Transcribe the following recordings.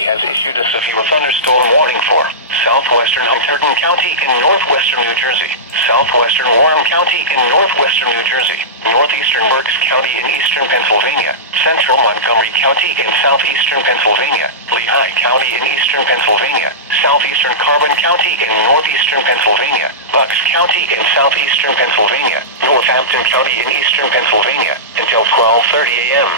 County has issued a severe thunderstorm warning for southwestern Hunterdon County in northwestern New Jersey, southwestern Warren County in northwestern New Jersey, northeastern Berks County in eastern Pennsylvania, central Montgomery County in southeastern Pennsylvania, Lehigh County in eastern Pennsylvania, southeastern Carbon County in northeastern Pennsylvania, Bucks County in southeastern Pennsylvania, Northampton County in eastern Pennsylvania, until 12:30 a.m.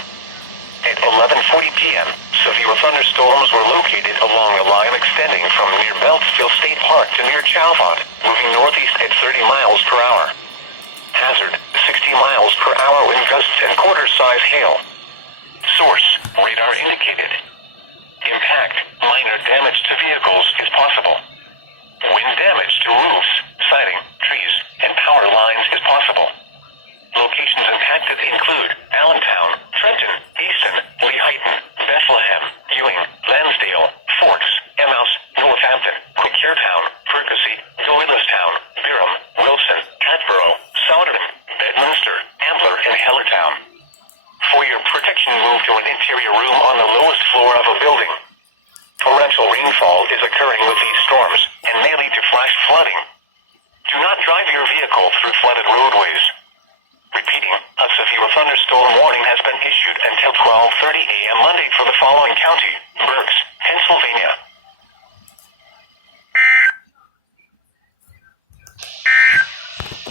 At 11:40 p.m., severe thunderstorms were located along a line extending from near Beltsville State Park to near Chalfont, moving northeast at 30 miles per hour. Hazard, 60 miles per hour wind gusts and quarter-size hail. Source, radar indicated. Impact, minor damage to vehicles is possible. Wind damage to roofs, siding, trees, and power lines is possible. Locations impacted include Allentown, Trenton, Easton, Lehighton, Bethlehem, Ewing, Lansdale, Forks, Emmaus, Northampton, Quakertown, Percy, Doylestown, Byram, Wilson, Hatboro, Souderton, Bedminster, Ambler, and Hellertown. For your protection, move to an interior room on the lowest floor of a building. Torrential rainfall is occurring with these storms and may lead to flash flooding. Do not drive your vehicle through flooded roadways. Repeating, a severe thunderstorm warning has been issued until 12:30 a.m. Monday for the following county: Berks, Pennsylvania,